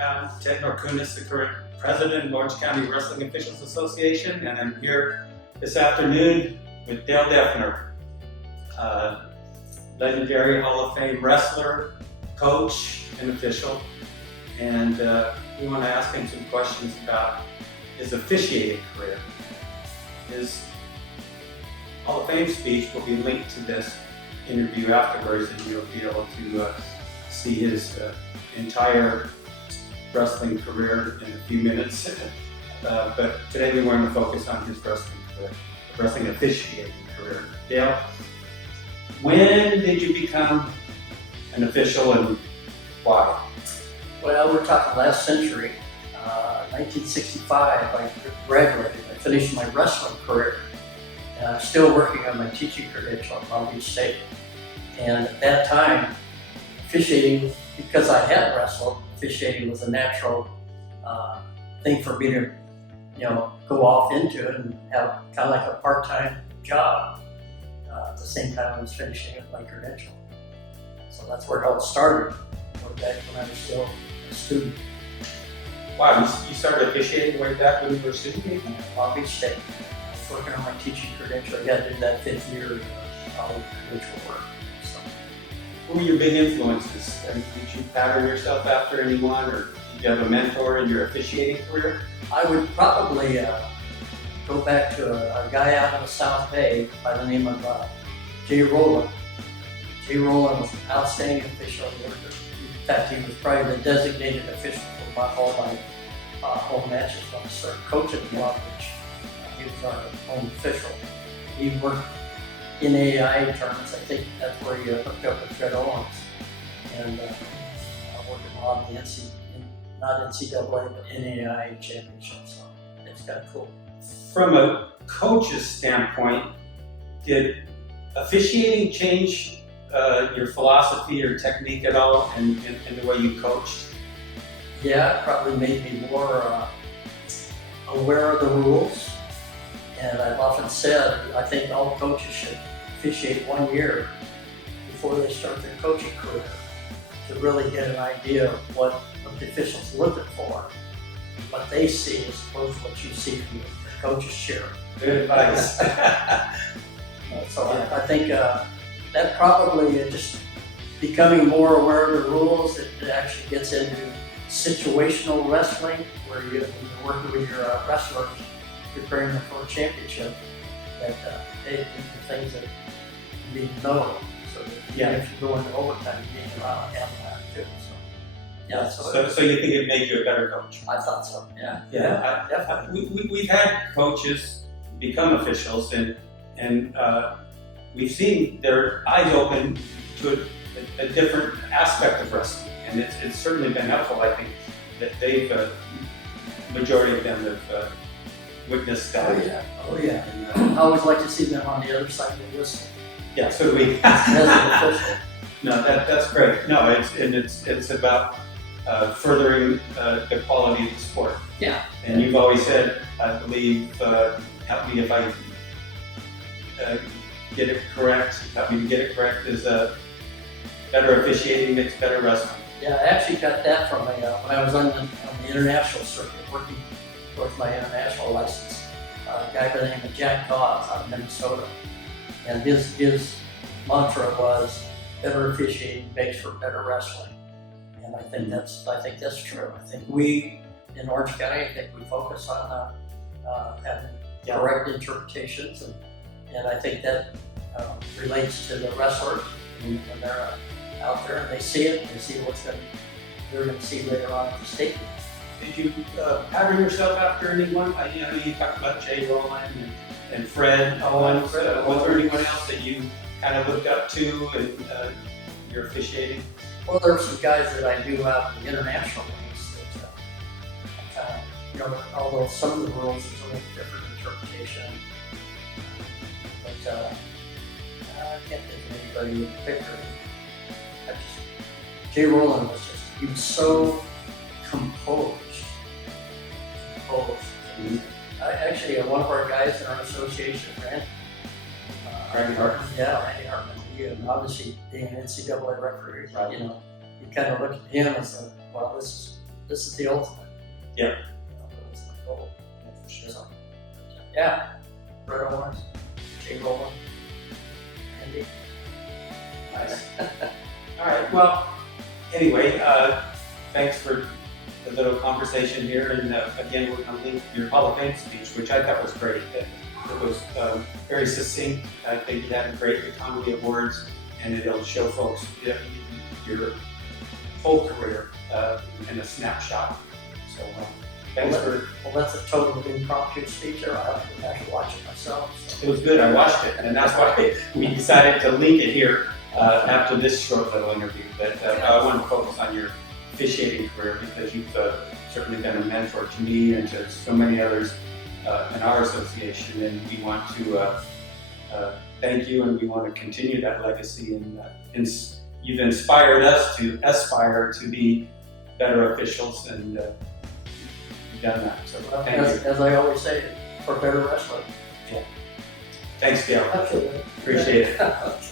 I'm Ted Norkunis, the current president of Orange County Wrestling Officials Association, and I'm here this afternoon with Dale Deffner, legendary Hall of Fame wrestler, coach, and official. And we want to ask him some questions about his officiating career. His Hall of Fame speech will be linked to this interview afterwards, and you'll be able to see his entire wrestling career in a few minutes. But today we want to focus on his wrestling officiating career. Dale, when did you become an official and why? Well, we're talking last century. 1965, I graduated. I finished my wrestling career. And I'm still working on my teaching credential at Long Beach State. And at that time, officiating, because I had wrestled, officiating was a natural thing for me to, go off into it and have kind of like a part-time job at the same time I was finishing up my credential. So that's where it all started, back when I was still a student. Wow, you started officiating way back when you were a student? Long Beach State. I was working on my teaching credential. I got to do that 5th year college credential work. So. Who were your big influences? I mean, did you pattern yourself after anyone, or did you have a mentor in your officiating career? I would probably go back to a guy out of the South Bay by the name of Jay Rowland. Jay Rowland was an outstanding official. In fact, he was probably the designated official for all my home matches when I started coaching in Long Beach. He was our home official. He worked in NAIA tournaments. I think that's where he hooked up with Fred Owens. And worked in a lot of the not NCAA, but NAIA championships. So it's kind of cool. From a coach's standpoint, did officiating change your philosophy or technique at all in the way you coached? Yeah, it probably made me more aware of the rules. And I've often said, I think all coaches should officiate 1 year before they start their coaching career to really get an idea of what the officials are looking for, what they see as opposed to what you see from the coach's chair. Good advice. So I think that probably just becoming more aware of the rules, it actually gets into situational wrestling, where you're working with your wrestlers, preparing them for a championship, that they do the things that you need to know. So that if you go into overtime, you need to handle that too. So you think it made you a better coach? I thought so. Yeah, definitely. We've had coaches become officials, and we've seen their eyes open to a different aspect of wrestling, and it's certainly been helpful. I think that they've, majority of them have witnessed that. Oh yeah. And, I always like to see them on the other side of the whistle. Yeah, so do we. As an official. No, that's great. No, it's about furthering the quality of the sport. Yeah. And you've always said, I believe, help me if I get it correct. Help me to get it correct. Is better officiating makes better wrestling. Yeah, I actually got that from when I was on the international circuit, working towards my international license. A guy by the name of Jack Dawes out of Minnesota, and his mantra was, "Better officiating makes for better wrestling." And I think that's true. I think we in Orange County, we focus on having correct interpretations, and I think that relates to the wrestlers when they're out there and they see it. They see they're going to see later on at the state. Did you pattern yourself after anyone? You talked about Jay Rowland and Fred Owens. Was there anyone else that you kind of looked up to in your officiating? Well, there are some guys that I do out in the international ranks that, although some of the rules is a little different interpretation, but I can't think of anybody in particular. Jay Rowland he was so composed. Actually, one of our guys in our association, Randy Hartman. Yeah, Randy Hartman. He obviously being an NCAA referee, you kind of look at him and say, well, this this is the ultimate. Yeah. You know, the ultimate goal. Yeah, for sure. So, yeah, Brett Owens, Jay Rowland, Andy. Nice. All right. Well, anyway, thanks for the little conversation here. And again, we're going to link your Hall of Fame speech, which I thought was great. It was very succinct. I think you had a great economy of words, and it'll show folks your whole career in a snapshot. So thanks for. Well, that's a total impromptu speech. Or I have to watch it myself. So. It was good. I watched it, and that's why we decided to link it here after this short little interview. But I want to focus on your officiating career because you've certainly been a mentor to me and to so many others in our association, and we want to thank you, and we want to continue that legacy. And you've inspired us to aspire to be better officials, and you've done that. So thank you. As I always say, for better wrestling. Thanks, Gail. Absolutely. Appreciate it.